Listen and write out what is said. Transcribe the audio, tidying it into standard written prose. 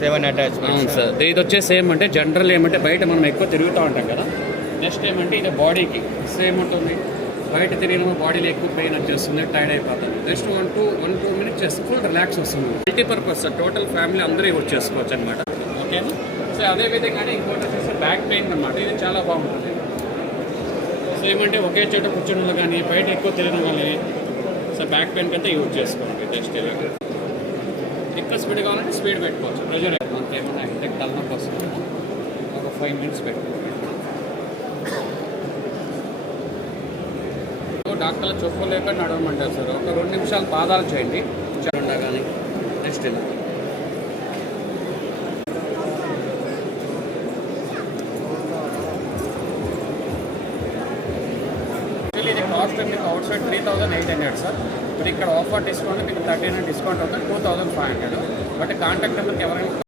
7 attachment. అవును sir. ఇది వచ్చేసి సేమ్ అంటే జనరల్ ఏమంటే బయట మనం ఎక్కువ తిరుగుతూ ఉంటాం కదా. నెక్స్ట్ ఏమంటే ఇది బాడీకి సేమ్ ఉంటుంది. బయట తిరిగిన బాడీలో ఎక్కువ పెయిన్ వచ్చేస్తుంది, టైర్డ్ అయిపోతుంది. జస్ట్ 1-2 మినిట్స్ చేస్తే ఫుల్ రిలాక్స్ వస్తుంది. మల్టీపర్పస్ సార్, టోటల్ ఫ్యామిలీ అందరూ యూజ్ చేసుకోవచ్చు అనమాట. ఓకేనా. సో అదేవిధంగానే ఇంకోటి వచ్చేసి బ్యాక్ పెయిన్ అనమాట. ఇది చాలా బాగుంటుంది. సో ఏమంటే ఒకే చోట కూర్చొని కానీ బయట ఎక్కువ తిరిగిన కానీ సో బ్యాక్ పెయిన్ కంటే యూజ్ చేసుకోండి. జస్ట్ ఎక్కువ స్పీడ్ కావాలంటే స్పీడ్ పెట్టుకోవచ్చు. ప్రెజర్ మనకి ఏమన్నా ఇంటికి తలనొప్పి వస్తుంది, ఒక 5 మినిట్స్ పెట్టుకోవచ్చు. డాక్టర్లు చెప్పులేక నడవమంటారు సార్. ఒక 2 నిమిషాలు పాదాలు చేయండి చెండా కానీ. నెక్స్ట్ ఇలా ఇది కాస్ట్ మీకు అవుట్ సైడ్ 3,800 సార్. బట్ ఇక్కడ ఆఫర్ డిస్కౌంట్ మీకు 13 డిస్కౌంట్ అవుతుంది 2,500. బట్ కాంటాక్ట్ నెంబర్కి ఎవరైనా